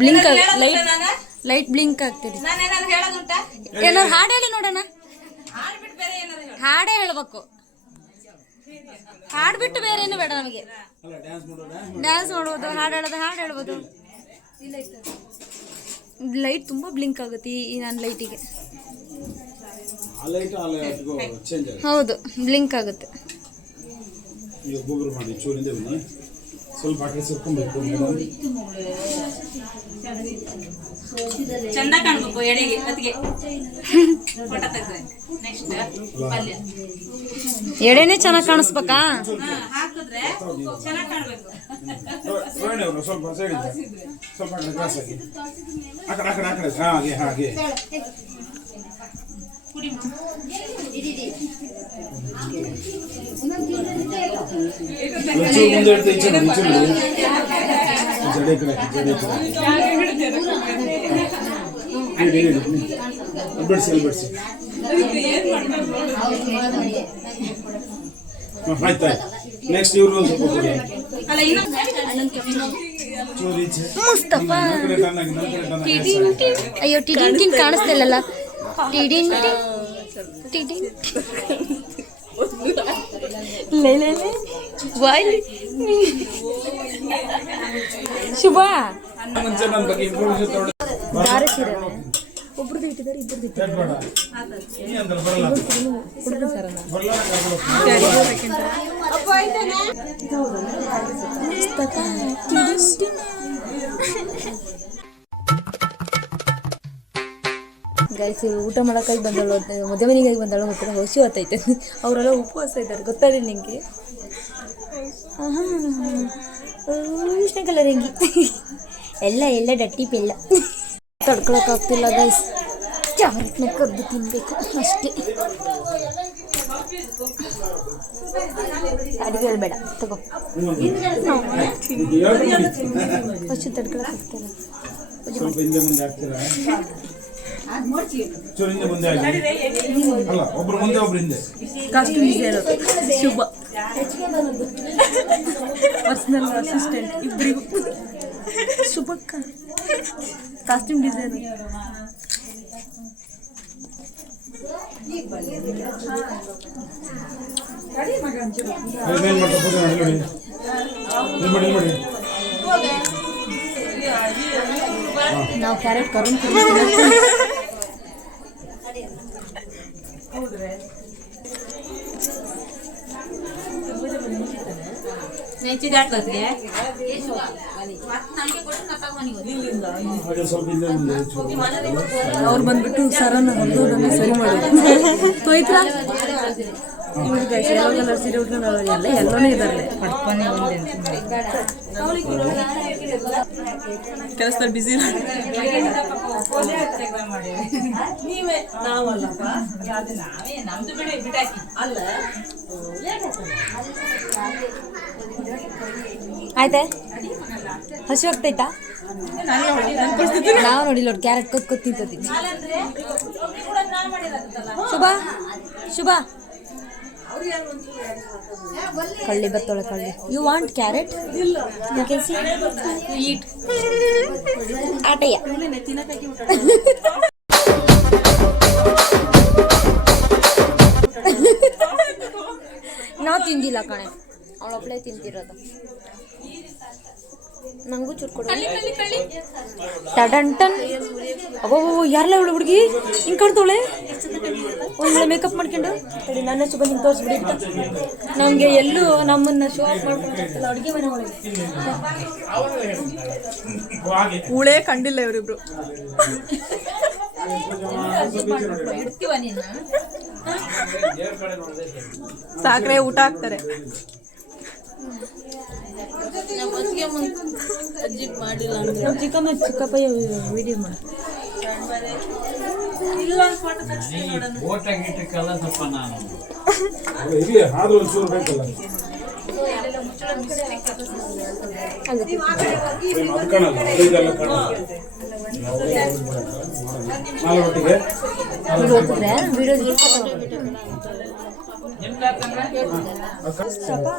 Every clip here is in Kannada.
ಬ್ಲಿಂಕ್ ಲೈಟ್ ಲೈಟ್ ಬ್ಲಿಂಕ್ ಆಗ್ತಿದೆ. ಏನಾದ್ರು ಹಾಡು ಹೇಳಿ ನೋಡೋಣ. ಆಡ್ಬಿಟ್ಟು ಬೇರೆ ಏನಾದ್ರು ಹಾಡೇ ಹೇಳ್ಬೇಕು. ಹಾಡು ಬಿಟ್ಟು ಬೇರೆ ಏನು ಬೇಡ ನಮಗೆ. ಡ್ಯಾನ್ಸ್ ಮಾಡ್ಬೋದು ಹಾಡು ಹೇಳೋದು ಹಾಡು ಹೇಳ್ಬೋದು. ಲೈಟ್ ತುಂಬಾ ಬ್ಲಿಂಕ್ ಆಗುತ್ತೆ ಈ- ನನ್ನ ಲೈಟಿಗೆ ಆ ಲೈಟ್ ಆ ಲೈಟ್ಗೂ ಚೇಂಜ್ ಆಗುತ್ತೆ. ಹೌದು ಬ್ಲಿಂಕ್ ಆಗುತ್ತೆ. ಸ್ವಲ್ಪ ಆ ಕಡೆ ಚಂದ ಕಾಣ್ಬೇಕು ಎಡೆಗೆ ಅದಕ್ಕೆ ಫೋಟೋ ತೆಗ್ದೆ ನೆಕ್ಸ್ಟ್ ಪಲ್ಯ. ಎಡೆನೇ ಚೆನ್ನಾಗಿ ಕಾಣಿಸ್ಬೇಕಾ? ಹಾಕಿದ್ರೆ ಚೆನ್ನಾಗಿ ಕಾಣ್ಬೇಕು. ಸ್ವಲ್ಪ ಸೈಡ್ ಸ್ವಲ್ಪ ಆ ಕಡೆ ಕ್ರಾಸ್ ಆಗಿ. ಆ ಕಡೆ ಆ ಕಡೆ ಹಾಗೆ ಹಾಗೆ. ಮುಂದೆ ಇಡ್ತಾ ಈಚೆ ನೋಡಿ ಜಡೆ ಕಡೆ ಕಡೆ. ಆಯ್ತು ನೆಕ್ಸ್ಟ್ ಇವ್ರು ಸ್ವಲ್ಪ ಕೊಡಿ. ಮುಸ್ತಫಾ. ಅಯ್ಯೋ ಟಿನ್ ಕಾಣಿಸ್ತಿಲ್ಲಲ್ಲ ಟಿಡಿನ್ ಟಿನ್ ಟಿಡಿನ್ ಲೇ ಲೇ ಲೇ ಬಾಯ್ ಶುಭ ಮುಂಚೆ ನನ್ನ ಬಗ್ಗೆ ಇನ್ಫಾರ್ಮೇಶನ್ ತಗೊಂಡು ದಾರೆ ಸೀರೆ ಒಬ್ರದ್ದು ಇಟ್ಟಿದ್ದಾರೆ ಇಬ್ಬರದ್ದು ಬೇಡ ಬೇಡ ಗೈಸ್ ಊಟ ಮಾಡೋಕ್ಕಾಗಿ ಬಂದಳು ಮದುವೆ ಮನೆಗಾಗಿ ಬಂದಳು ಹೊಟ್ಟೆ ಹಸಿ ಹೊತ್ತೈತೆ. ಅವರೆಲ್ಲ ಉಪವಾಸ ಇದ್ದಾರೆ ಗೊತ್ತಾಗಿಲ್ಲ ನಿಂಗೆ? ಕೃಷ್ಣ ಕಲರ್ ಹೆಂಗೆ ಎಲ್ಲ ಎಲ್ಲ ಡಟ್ಟಿ ಪೆಲ್ಲ. ತಡ್ಕೊಳಕ್ಕಾಗ್ತಿಲ್ಲ ಗೈಸ್. ಚಾಮರಟ್ನ ಕದ್ದು ತಿನ್ನಬೇಕು ಅಷ್ಟೇ. ಅಡಿಗೆ ಬೇಡ ತಗೋ. ಅಷ್ಟು ತಡ್ಕೊಳಕ್ಕಾಗ್ತಿಲ್ಲ. ಚೂರು ಹಿಂದೆ ಮುಂದೆ ಆಗಿ. ಅಲ್ಲ ಒಬ್ರು ಮುಂದೆ ಒಬ್ರು ಹಿಂದೆ. ಕಾಸ್ಟ್ಯೂಮ್ ಶುಭ. ಪರ್ಸನಲ್ ಅಸಿಸ್ಟೆಂಟ್ ಇಬ್ಬರಿಗೂ ಶುಭಕ್ಕ. ಕಾಸ್ಟ್ಯೂಮ್ ಮಾಡಿ ನಾವು ಕ್ಯಾರೆಟ್ ಕರುಣ್ ನೆಂಚಿದೆ ಹಾಕೋದ್ಗೆ ಹಾಗೆ ಸ್ವಲ್ಪ ಹಿಂದೆ ಮುಂದೆ ಚೂರು ಅವ್ರು ಬಂದ್ಬಿಟ್ಟು ಸರನ ಹೊಡೆದು ನಮಗೆ ಸರಿ ಮಾಡಿ ಕೆಲಸದಲ್ಲಿ ಬಿಸಿ ಆಯ್ತಾ? ಹಸಿ ಹೋಗ್ತೈತಾ? ನಾವು ನೋಡಿ ನೋಡಿ ಕ್ಯಾರೆಟ್ ಕೊತ್ ಕೊತ್ ತಿಂತೀವಿ ಶುಭ ಶುಭ. ಕಳ್ಳಿ ಬತ್ತೊಳ ಕಳ್ಳಿ. You want carrot you can see eat ಆಟಯ್ಯ. ನಾವು ತಿಂದಿಲ್ಲ ಕಣೆ. ಅವಳೊಬ್ಳೆ ತಿಂತಿರೋದು. ನಂಗೂ ಟಡಂಟನ್ ಅಬ್ಬೋ ಯಾರಲ್ಲ ಇವಳು ಹುಡುಗಿ? ಹಿಂಗೆ ಕಾಣ್ತವಳೆ? ಒಂದು ಮೇಕಪ್ ಮಾಡ್ಕೊಂಡು? ತಡಿ ನನ್ನ ಶುಭ ಹಿಂಗೆ ತೋರಿಸ್ಬಿಡಿ ನಮಗೆ ಎಲ್ಲೂ ನಮ್ಮನ್ನ ಶೋ ಆಫ್ ಮಾಡ್ಕೊಂಡು ಅಡುಗೆ ಮನೆ ಒಳಗೆ. ಹುಳೇ ಕಂಡಿಲ್ಲ ಇವರಿಬ್ರು. ಸಾಕ್ರೆ ಊಟ ಹಾಕ್ತಾರೆ. ನಮ್ಮ ಚಿಕ್ಕಮ್ಮ ಚಿಕ್ಕಪ್ಪ ವಿಡಿಯೋ ಮಾಡಿ. ಅಲ್ಲ, ಇರ್ಲಿ ಆದ್ರೂ ಒಂದು ಚೂರು ಬೇಕಲ್ಲ. ಪ್ರೇಮ, ಅದು ಕಾಣಲ್ಲ ಅದು ಇದೆಲ್ಲ ಕಾಣಲ್ಲ ನಾಲ್ಕು ಒಟ್ಟಿಗೆ? ವಿಡಿಯೋ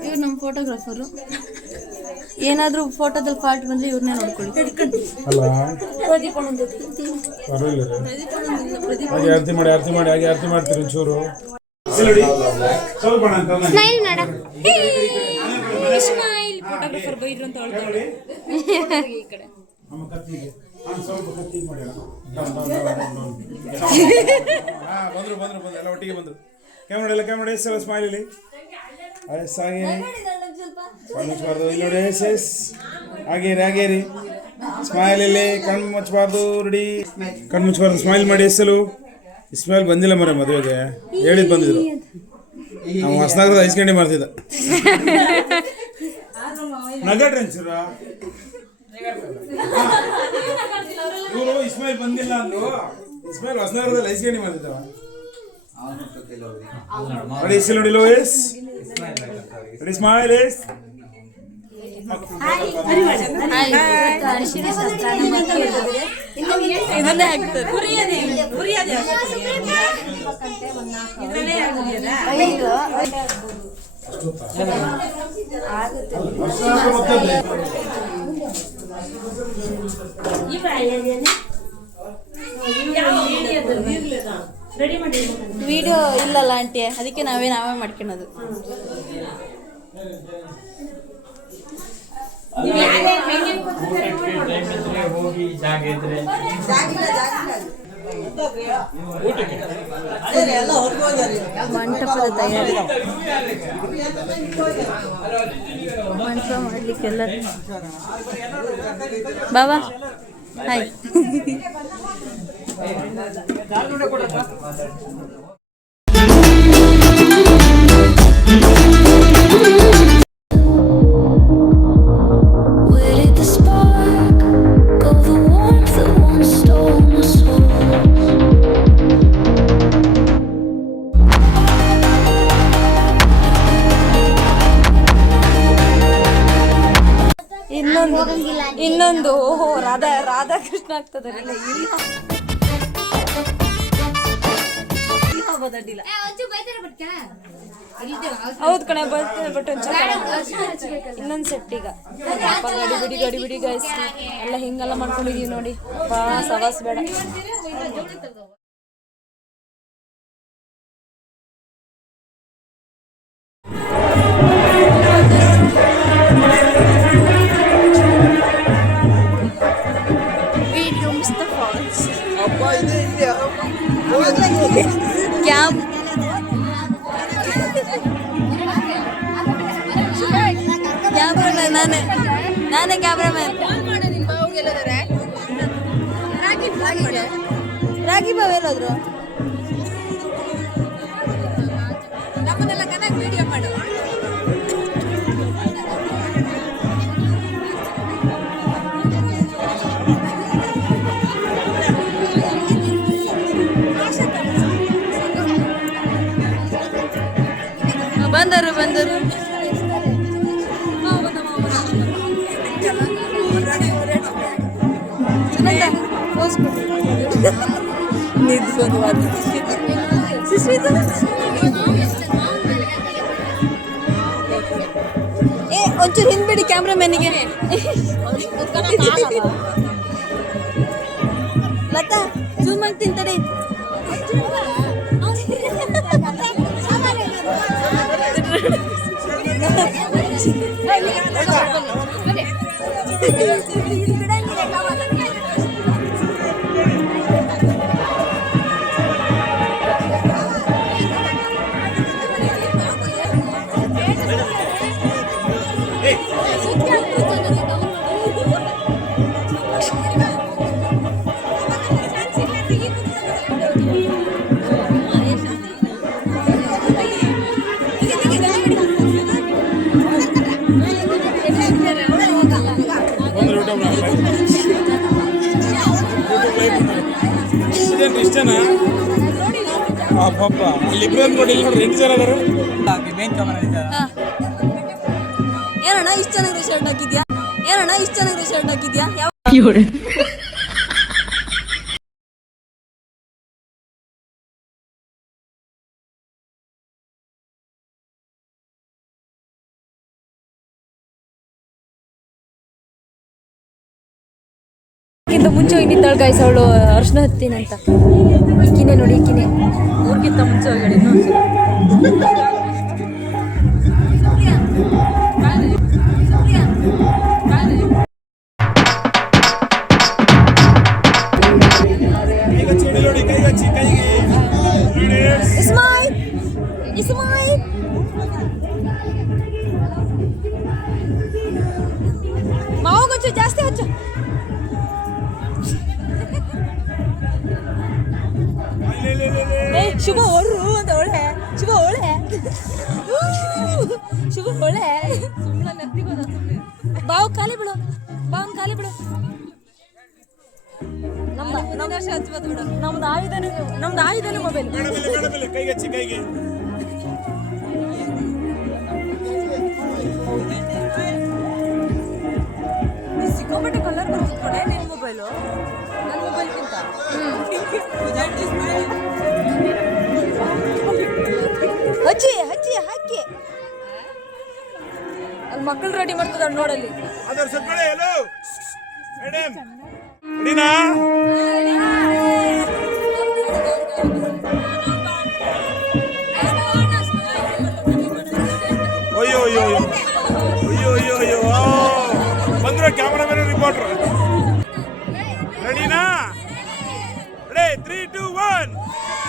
ಇವ್ರು ನಮ್ಮ ಫೋಟೋಗ್ರಾಫರು ಏನಾದ್ರೂ ಫೋಟೋದಲ್ಲಿ ಫಾಲ್ಟ್ ಬಂದ್ರೆ ಇವ್ರನ್ನೇ ನೋಡ್ಕೊಳ್ಳಿ. ಅಲ್ಲ. ಪರವಾಗಿಲ್ಲ ಹಾಗೆ ಆರತಿ ಮಾಡಿ ಆರತಿ ಮಾಡಿ ಹಾಗೆ ಆರತಿ ಮಾಡ್ತೀರಿ ಒಂಚೂರು. ಸ್ವಲ್ಪ ಅಂತ ಅಣ್ಣ. ಇಸ್ಮಾಯಿಲ್ ಫೋಟೋಗ್ರಾಫರ್ ಬೈದ್ರು ಅಂತ ಹೇಳ್ತಾರೆ ಈ ಕಡೆ. ನಮ್ಮ ಕತ್ತಿಗೆ. ಸ್ವಲ್ಪ ಕತ್ತಿಗೆ ಮಾಡಿ ಬಂದ್ರು ಬಂದ್ರು ಬಂದ್ರು. ಎಲ್ಲ ಒಟ್ಟಿಗೆ ಬಂದ್ರು. ಕ್ಯಾಮ್ರಾ ಕ್ಯಾಮ್ರಾ ಎಸ್ ಎಲ್ಲ ಸ್ಮೈಲ್ ಇಲ್ಲಿ ಅರೆ ಹಾಗೆ ಕಣ್ಣು ಮುಚ್ಚಬಾರ್ದು ಇಲ್ಲಿ ನೋಡಿ ಎಸ್ ಎಸ್ ಆಗೇರಿ ಆಗೇರಿ ಸ್ಮೈಲ್ ಇಲ್ಲಿ ಕಣ್ಣು ಮುಚ್ಚಬಾರ್ದು ರೆಡಿ ಕಣ್ಣು ಮುಚ್ಚಬಾರ್ದು ಸ್ಮೈಲ್ ಮಾಡಿ ಎಸ್ಸಲು. ಇಸ್ಮಾಯಿಲ್ ಬಂದಿಲ್ಲ ಮರ ಮದುವೆಗೆ. ಹೇಳಿದ್ ಬಂದಿದ್ರು. ನಾವು ಹೊಸನಗರದ ಐಸ್ಕಂಡಿ ಮಾಡ್ತಿದ್ದ. ನಗಡ್ರಿ ಅನ್ಸಿರ ಇವರು ಇಸ್ಮಾಯಿಲ್ ಬಂದಿಲ್ಲ ಅಂದ್ರು. ಇಸ್ಮೈಲ್ ಹೊಸನಗರದಲ್ಲಿ ಐಸ್ಕಂಡಿ ಮಾಡ್ತಿದ್ದವ. ಅವನು ಇಸ್ ನೋಡಿ ಲೋಯಸ್ ರೆಡಿ ಸ್ಮೈಲ್ ಎಸ್ ಇದನ್ನೇ ವಿಡಿಯೋ ಇಲ್ಲಲ್ಲ ಆಂಟಿ ಅದಕ್ಕೆ ನಾವೇ ನಾವೇ ಮಾಡ್ಕೊಳೋದು. ಹೋಗಿ ಜಾಗ ಇದ್ರೆ ಮಂಟಪದ ತಯಾರಿ ಮಂಟಪ ಮಾಡ್ಲಿಕ್ಕೆಲ್ಲ ಬಾಬಾ ಹಾಯ್ ರಾಧಾ ರಾಧಾಕೃಷ್ಣ ಆಗ್ತದೆ ಹೌದು ಕಣೆ ಬರ್ತೇನೆ ಬಟ್ ಇನ್ನೊಂದು ಸೆಟ್ ಈಗ. ಅಪ್ಪ ಗಡಿ ಬಿಡಿ ಗಡಿ ಬಿಡಿ ಗೈಸ್ ಎಲ್ಲ ಹಿಂಗೆಲ್ಲ ಮಾಡ್ಕೊಂಡಿದೀವಿ ನೋಡಿ. ಬಾ ಸವಾಸ್ ಬೇಡ. ನಾನೇ ಕ್ಯಾಮ್ರಾಮನ್ ರಾಗಿ ಬಾವ್ ಎಲ್ಲೋದ್ರು ಬಂದರು ಬಂದರು ಪೋಸ್ ಕೊಡು ನಿಂತ್ಕೊಂಡು ಸುಶ್ಮಿತಾ ಏ ಒಂಚೂರು ಹಿಂದ್ಬಿಡಿ ಕ್ಯಾಮ್ರಾಮನ್ನಿಗೆ ಲತಾ ಜೂಮ್ ಆಗ್ತೀನಿ ತಡಿ ಬಂದ್ರು ಇದೇನು ಇಷ್ಟನಾ ಪಾಪ ಇಲ್ಲಿಬ್ರು ನೋಡಿ ಇಲ್ಲಿ ನೋಡ್ರಿ ಎಂಟು ಜನ ಅದಾರು ಮೇನ್ ಕ್ಯಾಮರಾ ಇದೆ ಏನಣ್ಣ ಇಷ್ಟು ಚೆನ್ನಾಗಿ ಶರ್ಟ್ ಹಾಕಿದ್ಯಾ? ಏನಣ್ಣ ಇಷ್ಟು ಚೆನ್ನಾಗಿ ಶರ್ಟ್ ಹಾಕಿದ್ಯಾ? ಯಾವ ಕಿಂತ ಮುಂಚೆ ಹೋಗಿದ್ದಾಳೆ ಗಾಯ್ಸ್ ಅವಳು ಅರ್ಶನ ಹತ್ತೀನಿ ಅಂತ. ಈಕಿನೇ ನೋಡಿ ಈಕಿನೇ ಊರ್ಗಿಂತ ಮುಂಚೆ ಹೋಗಿ ಇಸ್ಮಾಯಿಲ್ ಮಾವು ಗೊಂಚು ಜಾಸ್ತಿ ಹಚ್ಚು. ಏ ಶುಭ ಹೊರ್ರು ಅಂತ ಒಳ್ಳೆ ಶುಭ ಒಳ್ಳೆ ಶುಭ ಒಳ್ಳೆ ಬಾವು ಖಾಲಿ ಬಿಡು. ಬಾವನ್ ಖಾಲಿ ಬಿಡು. ನಮ್ದು ನಮ್ದು ಆಯುಧನು ನಮ್ದು ಆಯುಧನೇ ಮೊಬೈಲ್. ಕೈಗೆ ಕೈಗೆ. ಮೊಬೈಲು ನನ್ನ ಮೊಬೈಲ್ಗಿಂತ ಹಚ್ಚಿ ಹಚ್ಚಿ ಹಾಕಿ. ಅಲ್ಲಿ ಮಕ್ಕಳು ರೆಡಿ ಮಾಡ್ತದ ನೋಡಲ್ಲಿ. ಅಯ್ಯೋ ಅಯ್ಯೋ ಅಯ್ಯೋ. ಅಯ್ಯೋ ಅಯ್ಯೋ ಬಂದ್ರೆ ಕ್ಯಾಮ್ರಾ ಮೇಲೆ cameraman reporter three, two, one.